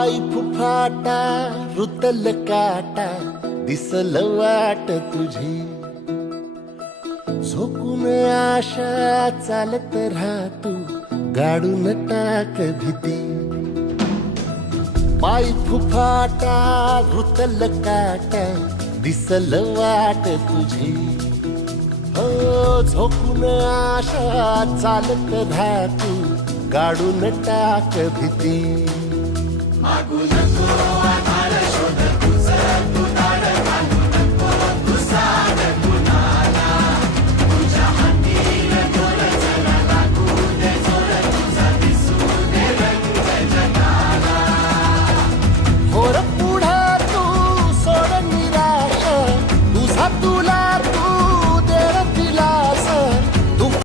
पाय फुफाटा रुतल काटा दिसल वाट तुझी झोकून आशा चालत राहतू गाडून टाक भीती पाय फुफाटा रुतल काटा दिसल वाट तुझी हो झोकून आशा चालत राहतू गाडून टाक भीती मागू नको